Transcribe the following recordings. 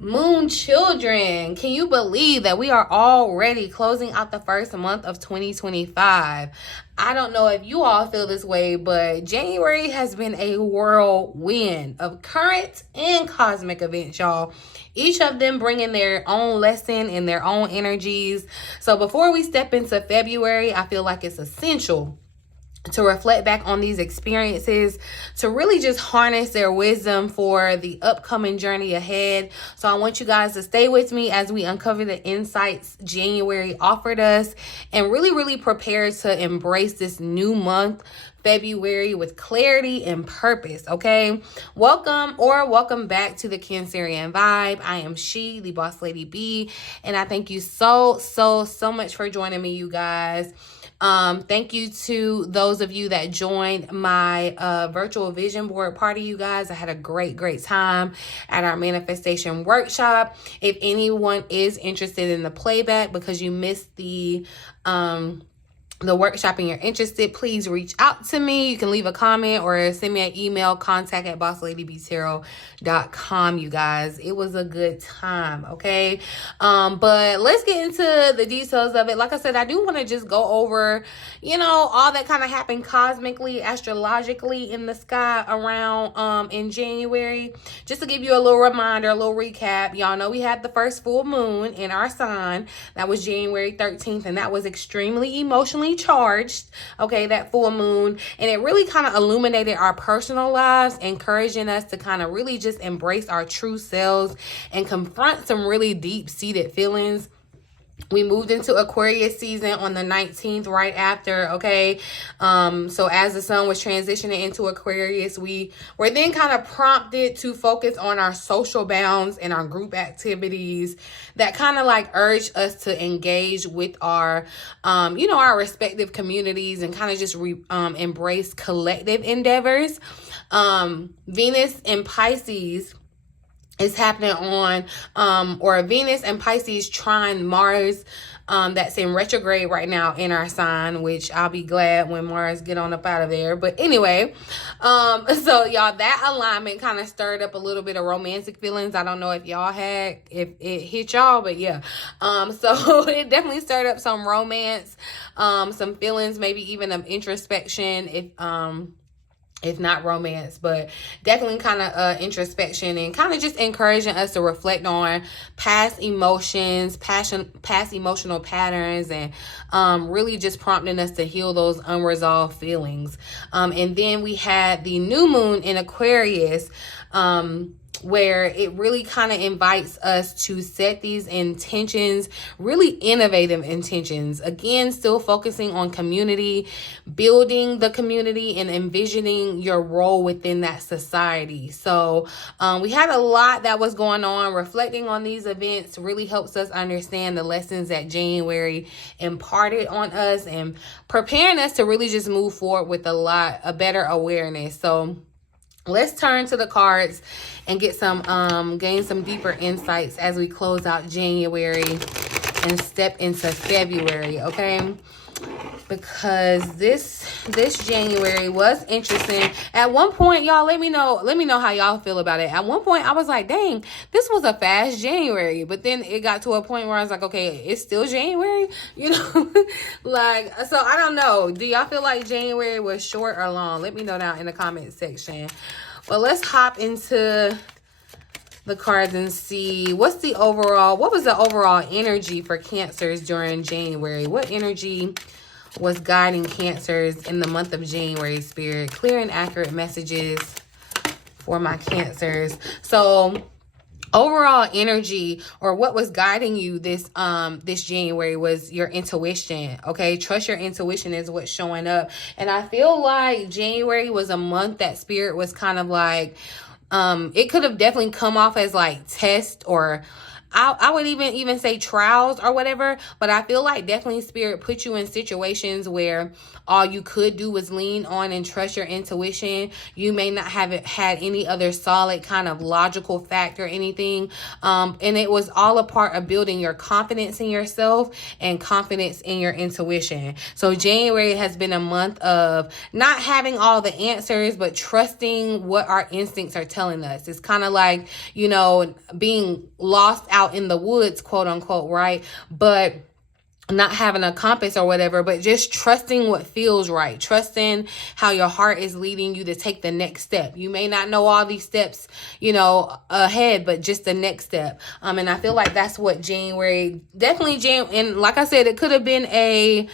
Moon children, can you believe that we are already closing out the first month of 2025? I don't know if you all feel this way, but January has been a whirlwind of current and cosmic events, y'all. Each of them bringing their own lesson and their own energies. So before we step into February, I feel like it's essential to reflect back on these experiences, to really just harness their wisdom for the upcoming journey ahead. So I want you guys to stay with me as we uncover the insights January offered us and really prepare to embrace this new month, February, with clarity and purpose. Okay, welcome back to the Cancerian vibe. I am she, the boss lady B, and I thank you so much for joining me, you guys. Thank you to those of you that joined my virtual vision board party, you guys. I had a great time at our manifestation workshop. If anyone is interested in the playback because you missed the workshop and you're interested, please reach out to me. You can leave a comment or send me an email, contact@bossladybtarot.com, you guys. It was a good time, okay? But let's get into the details of it. Like I said, I do want to just go over, all that kind of happened cosmically, astrologically in the sky around in January. Just to give you a little reminder, a little recap. Y'all know we had the first full moon in our sign. That was January 13th, and that was extremely emotionally charged, okay, that full moon, and it really kind of illuminated our personal lives, encouraging us to kind of really just embrace our true selves and confront some really deep-seated feelings. We moved into Aquarius season on the 19th, right after, okay? So as the sun was transitioning into Aquarius, we were then kind of prompted to focus on our social bounds and our group activities that kind of like urged us to engage with our, our respective communities and kind of just embrace collective endeavors. Venus in Pisces is happening on, or Venus and Pisces trine Mars, that's in retrograde right now in our sign, which I'll be glad when Mars get on up out of there. But anyway, so y'all, that alignment kind of stirred up a little bit of romantic feelings. I don't know if it hit y'all, but yeah. So it definitely stirred up some romance, some feelings, maybe even of introspection, if not romance, but definitely kind of introspection and kind of just encouraging us to reflect on past emotions, past emotional patterns, and really just prompting us to heal those unresolved feelings. And then we had the new moon in Aquarius, where it really kind of invites us to set these intentions, really innovative intentions. Again, still focusing on community, building the community, and envisioning your role within that society. So we had a lot that was going on. Reflecting on these events really helps us understand the lessons that January imparted on us and preparing us to really just move forward with a better awareness. So let's turn to the cards and get gain some deeper insights as we close out January and step into February, okay? Because this January was interesting. At one point, y'all, let me know how y'all feel about it. At one point, I was like, dang, this was a fast January. But then it got to a point where I was like, okay, it's still January, like, so I don't know. Do y'all feel like January was short or long? Let me know down in the comment section. Well, let's hop into the cards and see what was the overall energy for Cancers during January. What energy was guiding Cancers in the month of January, Spirit? Clear and accurate messages for my Cancers. So overall energy, or what was guiding you this January, was your intuition, okay? Trust your intuition is what's showing up. And I feel like January was a month that Spirit was kind of like, it could have definitely come off as like test or I would even say trials or whatever, but I feel like definitely Spirit put you in situations where all you could do was lean on and trust your intuition. You may not have had any other solid kind of logical fact or anything. And it was all a part of building your confidence in yourself and confidence in your intuition. So January has been a month of not having all the answers, but trusting what our instincts are telling us. It's kind of like, you know, being lost out in the woods, quote unquote, right? But not having a compass or whatever, but just trusting what feels right, trusting how your heart is leading you to take the next step. You may not know all these steps, you know, ahead, but just the next step. And I feel like that's what January, definitely and like I said, it could have been a,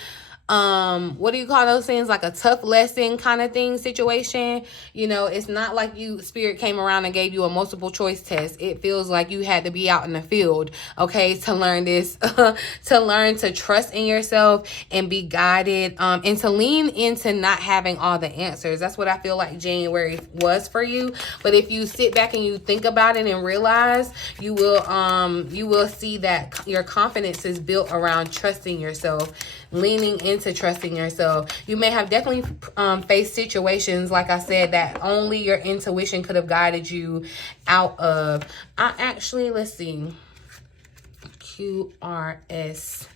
what do you call those things, like a tough lesson kind of thing situation. You know, it's not like Spirit came around and gave you a multiple choice test. It feels like you had to be out in the field, okay, to learn this, to learn to trust in yourself and be guided, and to lean into not having all the answers. That's what I feel like January was for you. But if you sit back and you think about it and realize, you will see that your confidence is built around trusting yourself, leaning into trusting yourself. You may have definitely faced situations, like I said, that only your intuition could have guided you out of. Let's see. QRST.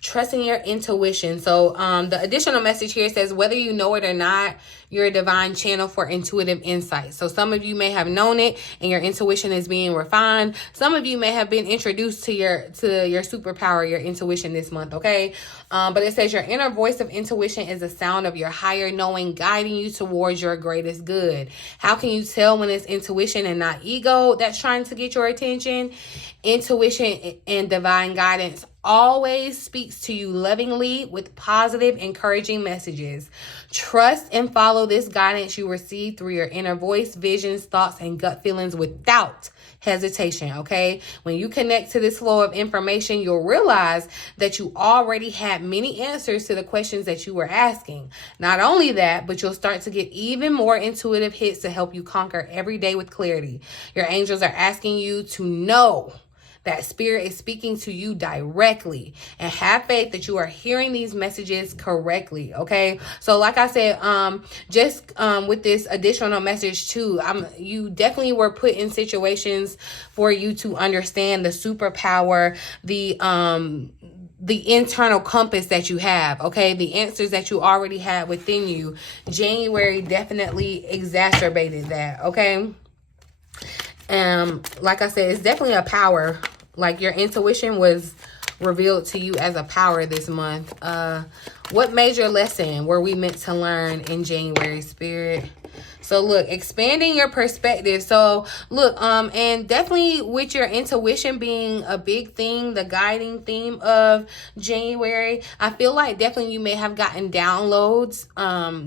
Trusting your intuition. So the additional message here says, whether you know it or not, you're a divine channel for intuitive insight. So some of you may have known it and your intuition is being refined. Some of you may have been introduced to your superpower, your intuition this month, okay? But it says your inner voice of intuition is the sound of your higher knowing guiding you towards your greatest good. How can you tell when it's intuition and not ego that's trying to get your attention? Intuition and divine guidance always speaks to you lovingly with positive, encouraging messages. Trust and follow this guidance you receive through your inner voice, visions, thoughts, and gut feelings without hesitation, okay? When you connect to this flow of information, you'll realize that you already had many answers to the questions that you were asking. Not only that, but you'll start to get even more intuitive hits to help you conquer every day with clarity. Your angels are asking you to know that Spirit is speaking to you directly, and have faith that you are hearing these messages correctly, okay? So like I said, with this additional message too, you definitely were put in situations for you to understand the superpower, the internal compass that you have, okay? The answers that you already had within you. January definitely exacerbated that, okay? Like I said, it's definitely a power. Like your intuition was revealed to you as a power this month. What major lesson were we meant to learn in January, Spirit? So look, expanding your perspective. So look, and definitely with your intuition being a big thing, the guiding theme of January, I feel like definitely you may have gotten downloads,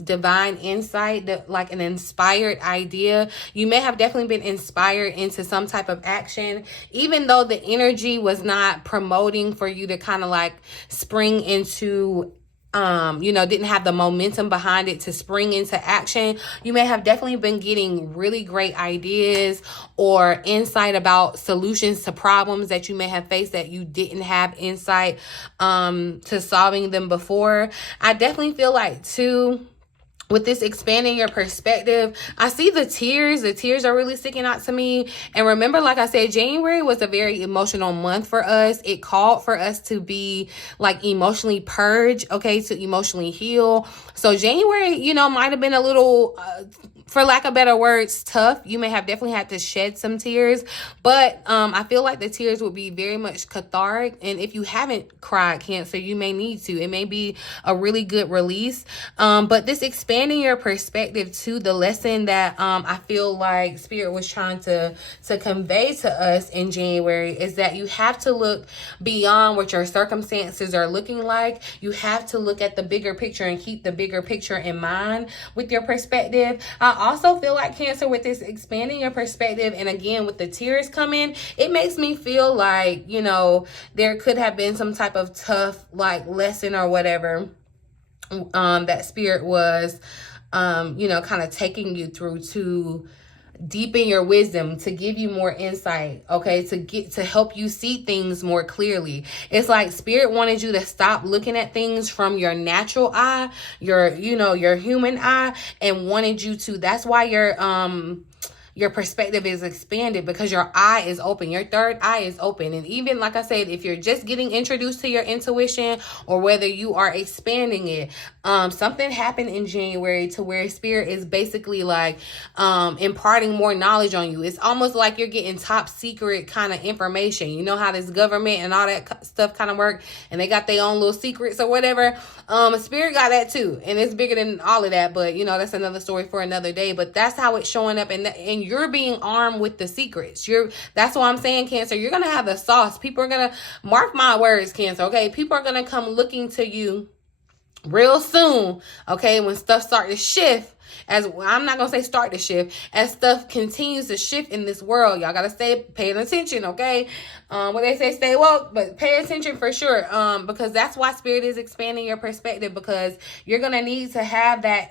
divine insight, like an inspired idea. You may have definitely been inspired into some type of action, even though the energy was not promoting for you to kind of like spring into didn't have the momentum behind it to spring into action. You may have definitely been getting really great ideas or insight about solutions to problems that you may have faced that you didn't have insight to solving them before. I definitely feel like too, with this expanding your perspective, I see the tears. The tears are really sticking out to me. And remember, like I said, January was a very emotional month for us. It called for us to be like emotionally purged, okay, to emotionally heal. So January, might have been a little, for lack of better words, tough. You may have definitely had to shed some tears, but I feel like the tears would be very much cathartic. And if you haven't cried, Cancer, you may need to. It may be a really good release. But this expanding your perspective to the lesson that I feel like Spirit was trying to convey to us in January is that you have to look beyond what your circumstances are looking like. You have to look at the bigger picture and keep the bigger picture in mind with your perspective. I also feel like, Cancer, with this expanding your perspective, and again with the tears coming, it makes me feel like there could have been some type of tough like lesson or whatever that Spirit was you know, kind of taking you through to deepen your wisdom, to give you more insight, okay, to help you see things more clearly. It's like Spirit wanted you to stop looking at things from your natural eye, your human eye, and wanted you to, that's why your perspective is expanded, because your eye is open. Your third eye is open. And even like I said, if you're just getting introduced to your intuition, or whether you are expanding it, something happened in January to where Spirit is basically like imparting more knowledge on you. It's almost like you're getting top secret kind of information. You know how this government and all that stuff kind of work, and they got their own little secrets or whatever. Spirit got that too, and it's bigger than all of that, but you know, that's another story for another day. But that's how it's showing up, and you're being armed with the secrets. That's why I'm saying, Cancer, you're gonna have the sauce. People are gonna, mark my words, Cancer, okay? People are gonna come looking to you real soon, okay, when stuff start to shift. As I'm not gonna say start to shift, as stuff continues to shift in this world, y'all gotta stay paying attention, okay? What they say, stay woke, but pay attention for sure. Because that's why Spirit is expanding your perspective, because you're gonna need to have that.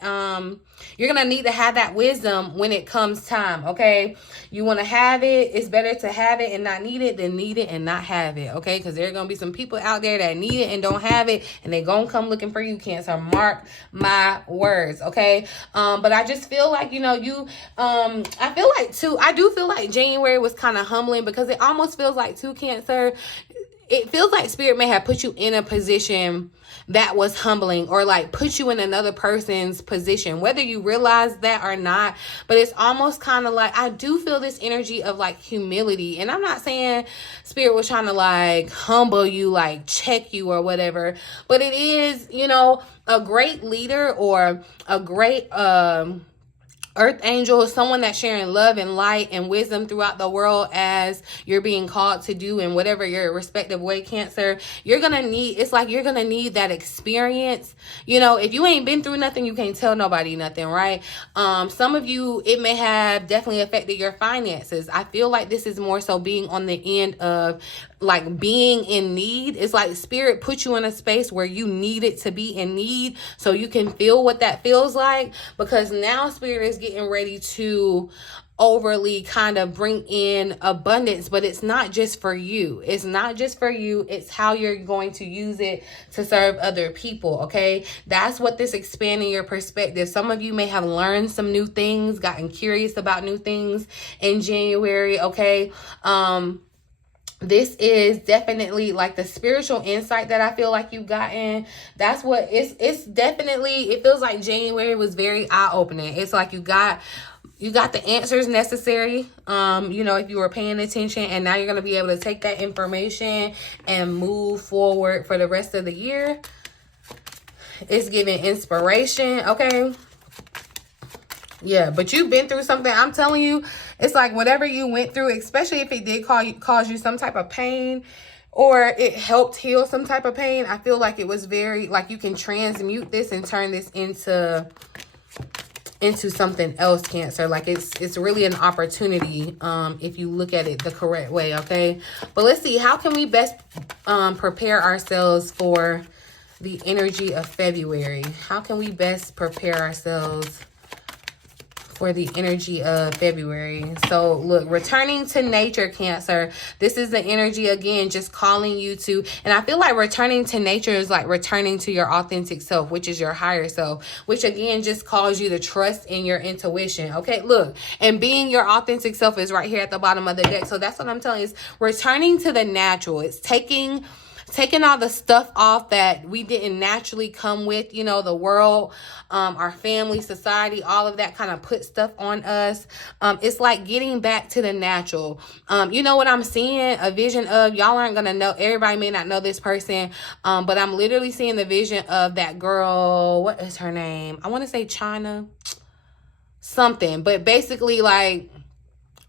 You're gonna need to have that wisdom when it comes time, okay? You want to have it. It's better to have it and not need it than need it and not have it, okay? Because there are gonna be some people out there that need it and don't have it, and they gonna come looking for you, Cancer. Mark my words, okay? But I just feel like, you know, I feel like too, I do feel like January was kind of humbling, because it almost feels like too, Cancer, it feels like Spirit may have put you in a position that was humbling, or like put you in another person's position, whether you realize that or not. But it's almost kind of like, I do feel this energy of like humility. And I'm not saying Spirit was trying to like humble you, like check you or whatever, but it is, you know, a great leader or a great earth angel is someone that's sharing love and light and wisdom throughout the world, as you're being called to do in whatever your respective way, Cancer. You're gonna need, it's like you're gonna need that experience. You know, if you ain't been through nothing, you can't tell nobody nothing, right? Some of you, it may have definitely affected your finances. I feel like this is more so being on the end of like being in need. It's like Spirit put you in a space where you needed to be in need, so you can feel what that feels like, because now Spirit is getting ready to overly kind of bring in abundance. But it's not just for you. It's not just for you. It's how you're going to use it to serve other people, okay? That's what this expanding your perspective. Some of you may have learned some new things, gotten curious about new things in January, okay? This is definitely like the spiritual insight that I feel like you've gotten. That's what it's definitely, it feels like January was very eye-opening. It's like you got the answers necessary, you know, if you were paying attention, and now you're going to be able to take that information and move forward for the rest of the year. It's giving inspiration, okay? Yeah, but you've been through something. I'm telling you, it's like whatever you went through, especially if it did cause you some type of pain, or it helped heal some type of pain, I feel like it was very, like you can transmute this and turn this into something else, Cancer. Like it's really an opportunity if you look at it the correct way, okay? But let's see, how can we best prepare ourselves for the energy of February? How can we best prepare ourselves for the energy of February? So look, returning to nature, Cancer. This is the energy, again, just calling you to, and I feel like returning to nature is like returning to your authentic self, which is your higher self, which again just calls you to trust in your intuition, okay? Look, and being your authentic self is right here at the bottom of the deck. So that's what I'm telling you, is returning to the natural. It's taking all the stuff off that we didn't naturally come with, you know, the world, our family, society, all of that kind of put stuff on us. It's like getting back to the natural. You know what I'm seeing? A vision of, y'all aren't going to know, everybody may not know this person, but I'm literally seeing the vision of that girl. What is her name? I want to say China something, but basically like,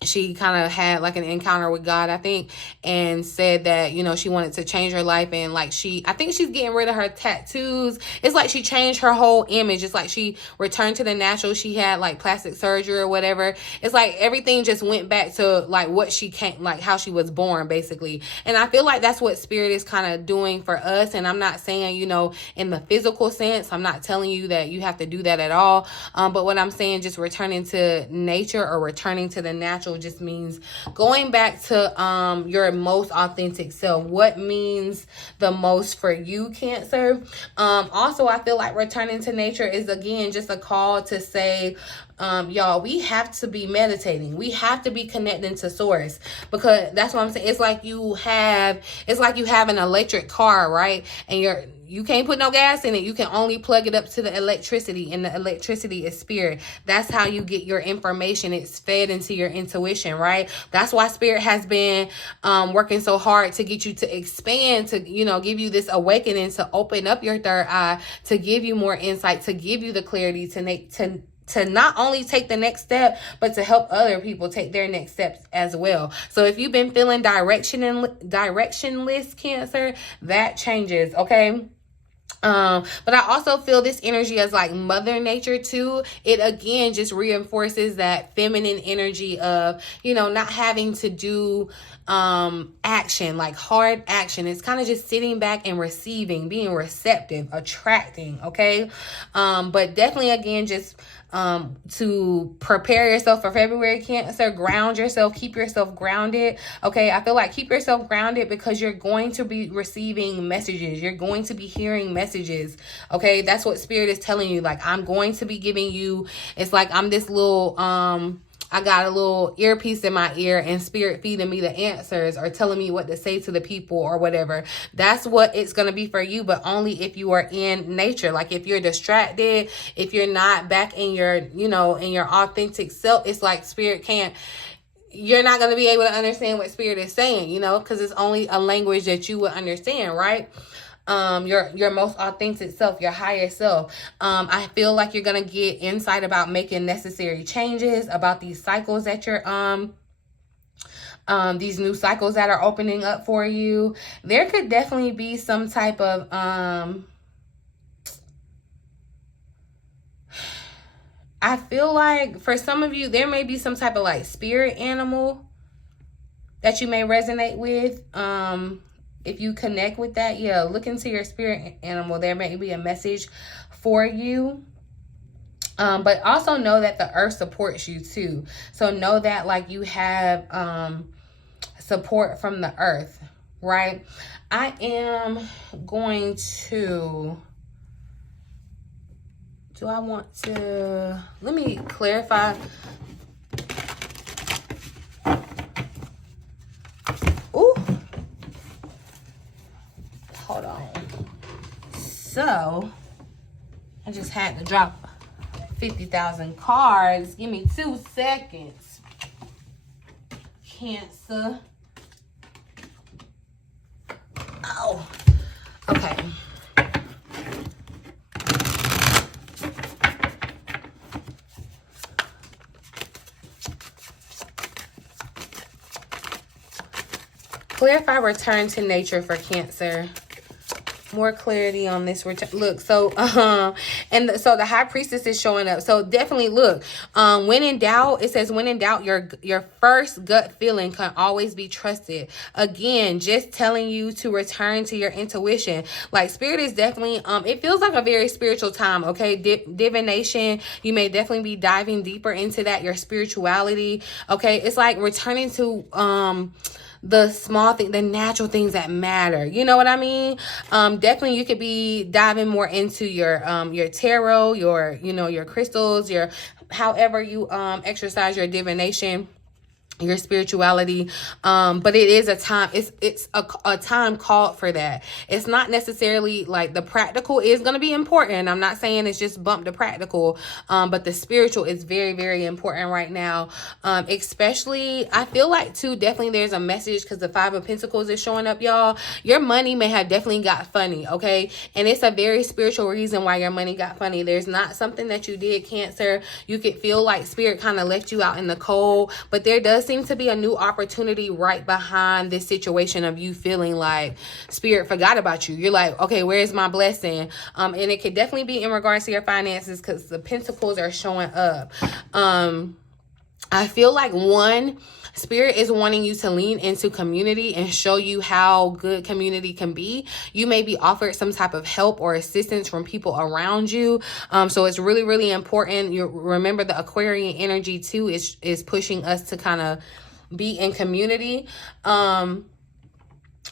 she kind of had like an encounter with God, I think, and said that, you know, she wanted to change her life. And like I think she's getting rid of her tattoos. It's like she changed her whole image. It's like she returned to the natural. She had like plastic surgery or whatever. It's like everything just went back to like what she came, like how she was born, basically. And I feel like that's what spirit is kind of doing for us. And I'm not saying, you know, in the physical sense, I'm not telling you that you have to do that at all. But what I'm saying, just returning to nature or returning to the natural just means going back to your most authentic self. What means the most for you, Cancer? Also, I feel like returning to nature is, again, just a call to say, y'all, we have to be meditating. We have to be connecting to source, because that's what I'm saying. It's like you have an electric car, right? And you can't put no gas in it. You can only plug it up to the electricity, and the electricity is spirit. That's how you get your information. It's fed into your intuition, right? That's why spirit has been working so hard to get you to expand, to, you know, give you this awakening, to open up your third eye, to give you more insight, to give you the clarity to not only take the next step, but to help other people take their next steps as well. So if you've been feeling directionless, Cancer, that changes, okay? But I also feel this energy as like Mother Nature too. It again just reinforces that feminine energy of, you know, not having to do action, like hard action. It's kind of just sitting back and receiving, being receptive, attracting, okay? But definitely, again, just to prepare yourself for February, Cancer, ground yourself, keep yourself grounded, okay? I feel like keep yourself grounded, because you're going to be receiving messages. You're going to be hearing messages, okay? That's what spirit is telling you. Like, I'm going to be giving you, it's like I'm this little, I got a little earpiece in my ear, and spirit feeding me the answers or telling me what to say to the people or whatever. That's what it's going to be for you, but only if you are in nature. Like if you're distracted, if you're not back in your, you know, in your authentic self, it's like spirit you're not going to be able to understand what spirit is saying, you know, because it's only a language that you would understand, right? Your most authentic self, your higher self. I feel like you're gonna get insight about making necessary changes, about these cycles that you're these new cycles that are opening up for you. There could definitely be some type of I feel like for some of you there may be some type of like spirit animal that you may resonate with. If you connect with that, yeah, look into your spirit animal. There may be a message for you. But also know that the earth supports you too. So know that like you have support from the earth, right? I am going to... Do I want to... Let me clarify. Ooh. Hold on. So, I just had to drop 50,000 cards. Give me 2 seconds. Cancer. Oh. Okay. Clarify return to nature for Cancer. More clarity on this return. Look, so so the High Priestess is showing up. So definitely look, when in doubt, it says when in doubt, your first gut feeling can always be trusted. Again, just telling you to return to your intuition. Like spirit is definitely it feels like a very spiritual time, okay? Divination, you may definitely be diving deeper into that, your spirituality, okay? It's like returning to the small thing, the natural things that matter. You know what I mean? Definitely you could be diving more into your tarot, your crystals, your however you exercise your divination, your spirituality. But it is a time, it's a time called for that. It's not necessarily like the practical is going to be important. I'm not saying it's just bump the practical, but the spiritual is very, very important right now. Especially, I feel like too, definitely there's a message because the 5 of Pentacles is showing up, y'all. Your money may have definitely got funny, okay? And it's a very spiritual reason why your money got funny. There's not something that you did, Cancer. You could feel like spirit kind of left you out in the cold, but there does seems to be a new opportunity right behind this situation of you feeling like spirit forgot about you. You're like, okay, where's my blessing? And it could definitely be in regards to your finances, because the pentacles are showing up. I feel like Spirit is wanting you to lean into community and show you how good community can be. You may be offered some type of help or assistance from people around you. So it's really, really important. You remember the Aquarian energy too is pushing us to kind of be in community.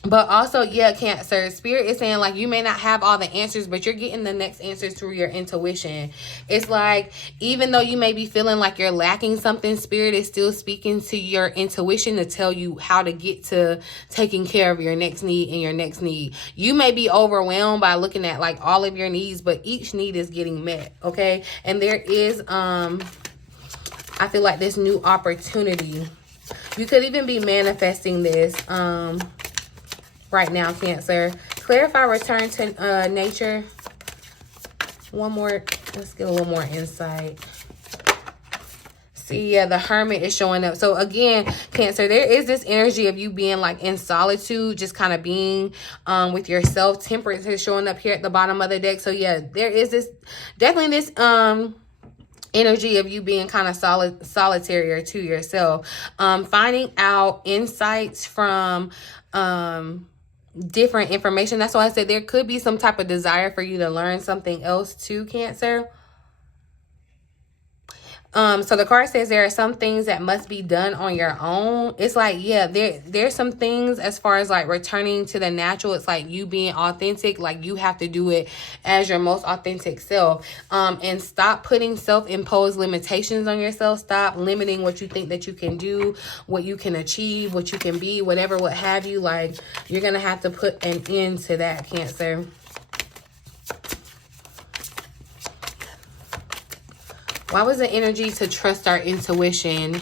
But also, yeah, Cancer, Spirit is saying like you may not have all the answers, but you're getting the next answers through your intuition. It's like, even though you may be feeling like you're lacking something, Spirit is still speaking to your intuition to tell you how to get to taking care of your next need and your next need. You may be overwhelmed by looking at like all of your needs, but each need is getting met, okay? And there is, I feel like this new opportunity. You could even be manifesting this, right now, Cancer. Clarify, return to nature. One more. Let's get a little more insight. See, yeah, the Hermit is showing up. So again, Cancer, there is this energy of you being like in solitude, just kind of being with yourself. Temperance is showing up here at the bottom of the deck. So yeah, there is this definitely this energy of you being kind of solitary or to yourself. Finding out insights from different information. That's why I said there could be some type of desire for you to learn something else too, Cancer. So the card says there are some things that must be done on your own. It's like, yeah, there's some things as far as like returning to the natural. It's like you being authentic, like you have to do it as your most authentic self. And stop putting self-imposed limitations on yourself. Stop limiting what you think that you can do, what you can achieve, what you can be, whatever, what have you. Like, you're going to have to put an end to that, Cancer. Why was the energy to trust our intuition?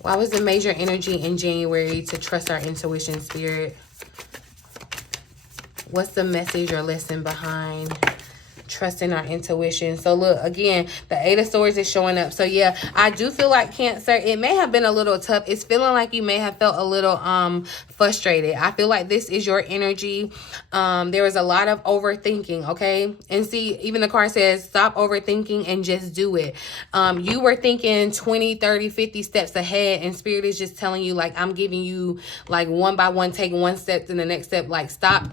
Why was the major energy in January to trust our intuition, Spirit? What's the message or lesson behind trusting our intuition? So look, again, the Eight of Swords is showing up. So yeah, I do feel like, Cancer, it may have been a little tough. It's feeling like you may have felt a little frustrated. I feel like this is your energy. There was a lot of overthinking, okay? And see, even the card says stop overthinking and just do it. You were thinking 20, 30, 50 steps ahead, and Spirit is just telling you, like, I'm giving you like one by one, take one step to the next step. Like, stop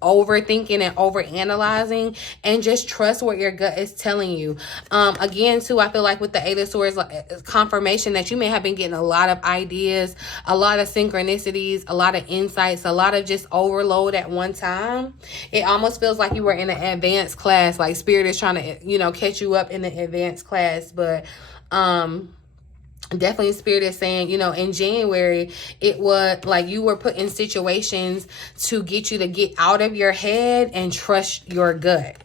overthinking and overanalyzing and just trust what your gut is telling you. Again, too, I feel like with the Eight of Swords, like, confirmation that you may have been getting a lot of ideas, a lot of synchronicities, a lot of insights, a lot of just overload at one time. It almost feels like you were in an advanced class, like Spirit is trying to, you know, catch you up in the advanced class. But definitely Spirit is saying, you know, in January, it was like you were put in situations to get you to get out of your head and trust your gut.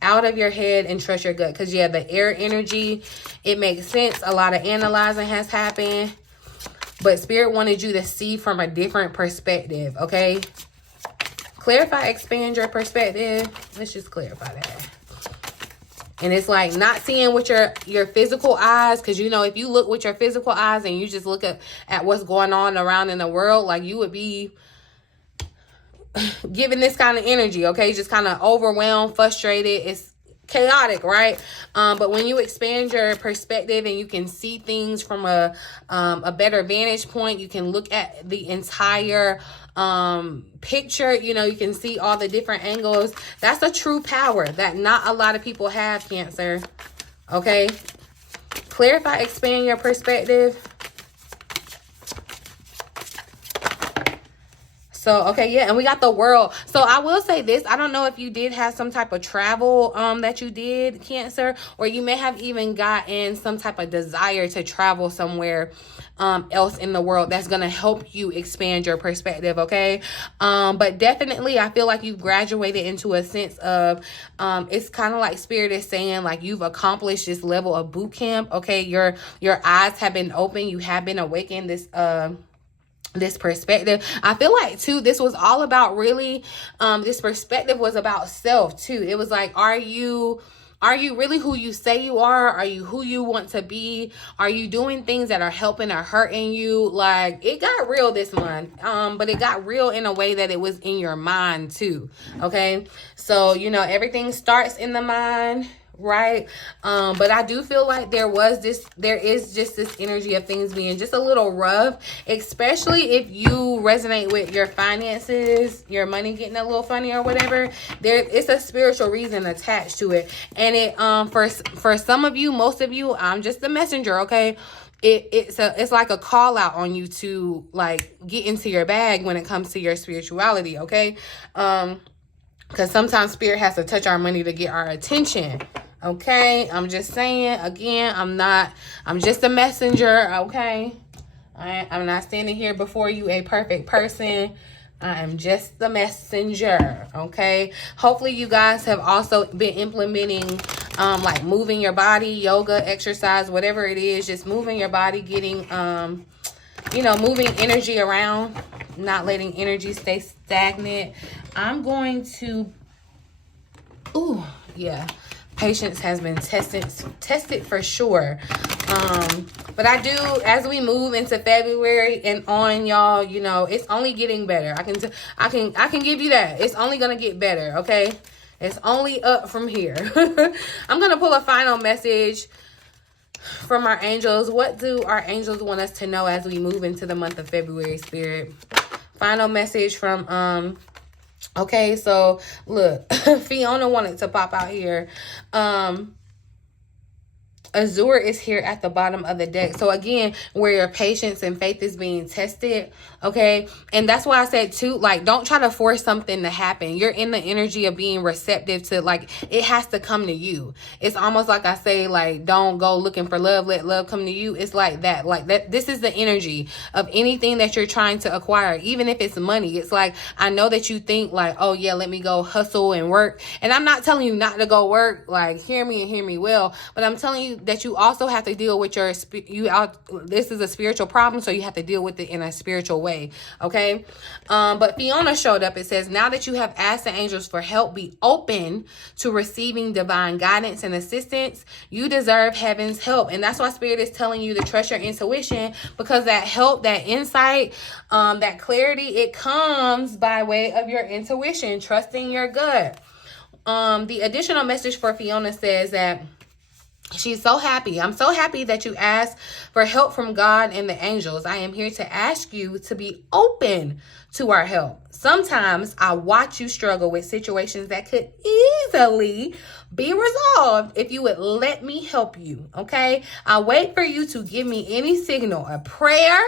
Out of your head and trust your gut. Because, yeah, the air energy, it makes sense. A lot of analyzing has happened. But Spirit wanted you to see from a different perspective, okay? Clarify, expand your perspective. Let's just clarify that. And it's like not seeing with your physical eyes, because, you know, if you look with your physical eyes and you just look at what's going on around in the world, like, you would be giving this kind of energy, okay? Just kind of overwhelmed, frustrated. It's chaotic, right? But when you expand your perspective and you can see things from a better vantage point, you can look at the entire picture, you know, you can see all the different angles. That's a true power that not a lot of people have, Cancer. Okay, clarify, expand your perspective. So, okay, yeah, and we got the World. So I will say this. I don't know if you did have some type of travel that you did, Cancer, or you may have even gotten some type of desire to travel somewhere else in the world that's going to help you expand your perspective, okay? But definitely, I feel like you've graduated into a sense of, it's kind of like Spirit is saying, like, you've accomplished this level of boot camp, okay? Your eyes have been open. You have been awakened. This perspective. I feel like too, this was all about really, this perspective was about self too. It was like, are you Are you really who you say you are? Are you who you want to be? Are you doing things that are helping or hurting you? Like, it got real this month, but it got real in a way that it was in your mind too, okay? So, you know, everything starts in the mind, right? But I do feel like there is just this energy of things being just a little rough, especially if you resonate with your finances, your money getting a little funny or whatever. It's a spiritual reason attached to it. And it for some of you, most of you, I'm just the messenger, okay? It's like a call out on you to like get into your bag when it comes to your spirituality, okay? Because sometimes spirit has to touch our money to get our attention. Okay, I'm just saying, again, I'm just a messenger, okay? I'm not standing here before you a perfect person. I am just the messenger, okay? Hopefully you guys have also been implementing like moving your body, yoga, exercise, whatever it is, just moving your body, getting, you know, moving energy around, not letting energy stay stagnant. I'm going to, ooh, yeah. Patience has been tested for sure. But I do, as we move into February and on, y'all, you know, it's only getting better. I can give you that. It's only gonna get better, okay? It's only up from here. I'm gonna pull a final message from our angels. What do our angels want us to know as we move into the month of February, Spirit? Final message from okay, so look, Fiona wanted to pop out here. Azure is here at the bottom of the deck. So again, where your patience and faith is being tested, okay? And that's why I said too, like, don't try to force something to happen. You're in the energy of being receptive to, like, it has to come to you. It's almost like I say, like, don't go looking for love, let love come to you. It's like that. Like that. This is the energy of anything that you're trying to acquire, even if it's money. It's like, I know that you think like, oh yeah, let me go hustle and work. And I'm not telling you not to go work, like, hear me and hear me well, but I'm telling you that you also have to deal with this is a spiritual problem, so you have to deal with it in a spiritual way, okay? But Fiona showed up. It says, now that you have asked the angels for help, be open to receiving divine guidance and assistance. You deserve heaven's help. And that's why Spirit is telling you to trust your intuition, because that help, that insight, that clarity, it comes by way of your intuition, trusting your gut. The additional message for Fiona says that she's so happy. I'm so happy that you asked for help from God and the angels. I am here to ask you to be open to our help. Sometimes I watch you struggle with situations that could easily be resolved if you would let me help you, okay? I wait for you to give me any signal, a prayer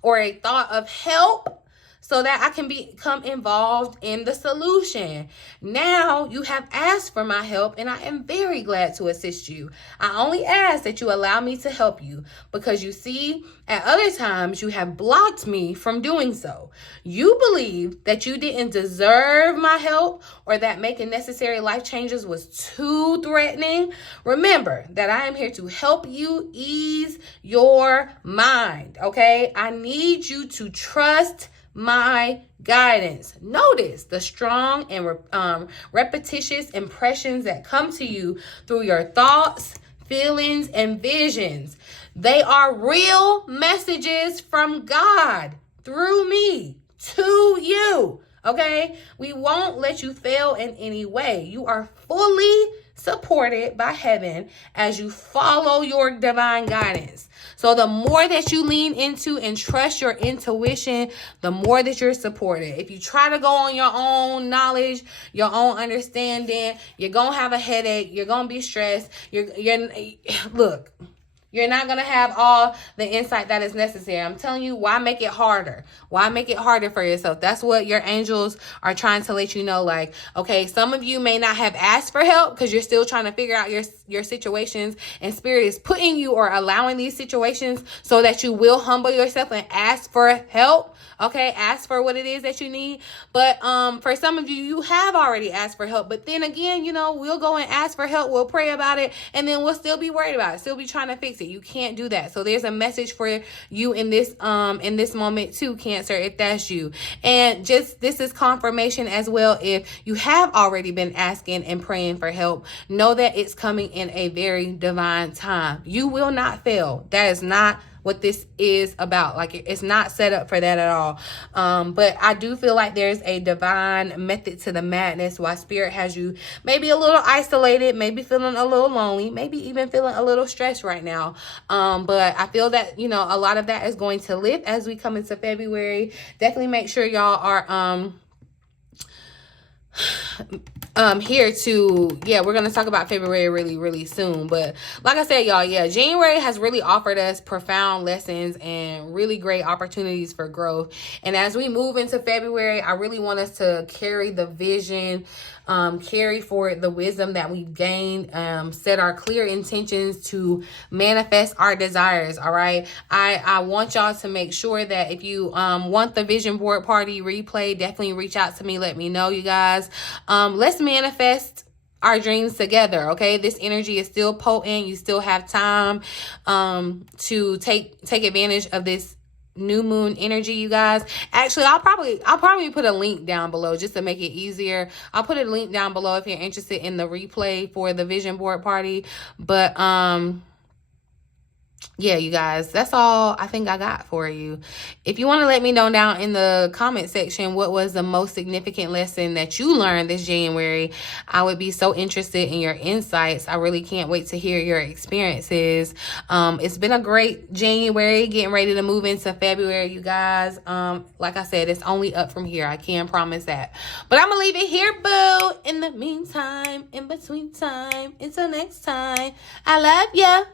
or a thought of help, so that I can become involved in the solution. Now you have asked for my help, and I am very glad to assist you. I only ask that you allow me to help you, because you see, at other times you have blocked me from doing so. You believe that you didn't deserve my help, or that making necessary life changes was too threatening. Remember that I am here to help you ease your mind, okay? I need you to trust my guidance. Notice the strong and repetitious impressions that come to you through your thoughts, feelings, and visions. They are real messages from God through me to you, okay? We won't let you fail in any way. You are fully supported by heaven as you follow your divine guidance. So the more that you lean into and trust your intuition, the more that you're supported. If you try to go on your own knowledge, your own understanding, you're going to have a headache. You're going to be stressed. Look, you're not going to have all the insight that is necessary. I'm telling you, why make it harder? Why make it harder for yourself? That's what your angels are trying to let you know. Like, okay, some of you may not have asked for help because you're still trying to figure out your situations, and Spirit is putting you or allowing these situations so that you will humble yourself and ask for help. Okay, ask for what it is that you need. But for some of you, you have already asked for help. But then again, you know, we'll go and ask for help. We'll pray about it, and then we'll still be worried about it, still be trying to fix it. it. You can't do that. So there's a message for you in this moment too, Cancer, if that's you. And just this is confirmation as well. If you have already been asking and praying for help, know that it's coming in a very divine time. You will not fail. That is not what this is about. Like, it's not set up for that at all. But I do feel like there's a divine method to the madness, why spirit has you maybe a little isolated, maybe feeling a little lonely, maybe even feeling a little stressed right now. But I feel that, you know, a lot of that is going to lift as we come into February. Definitely make sure y'all are here to, yeah, we're gonna talk about February really soon. But like I said, y'all, yeah, January has really offered us profound lessons and really great opportunities for growth. And as we move into February, I really want us to carry the vision, carry forward the wisdom that we've gained, set our clear intentions to manifest our desires. All right, I want y'all to make sure that if you want the vision board party replay, definitely reach out to me. Let me know, you guys. Let's manifest our dreams together. Okay, this energy is still potent. You still have time to take advantage of this new moon energy, you guys. Actually, I'll probably put a link down below just to make it easier. I'll put a link down below if you're interested in the replay for the vision board party. But yeah, you guys, that's all I think I got for you. If you want to let me know down in the comment section what was the most significant lesson that you learned this January, I would be so interested in your insights. I really can't wait to hear your experiences. It's been a great January, getting ready to move into February, you guys. Like I said, it's only up from here. I can promise that. But I'm gonna leave it here, boo. In the meantime, in between time, until next time, I love ya.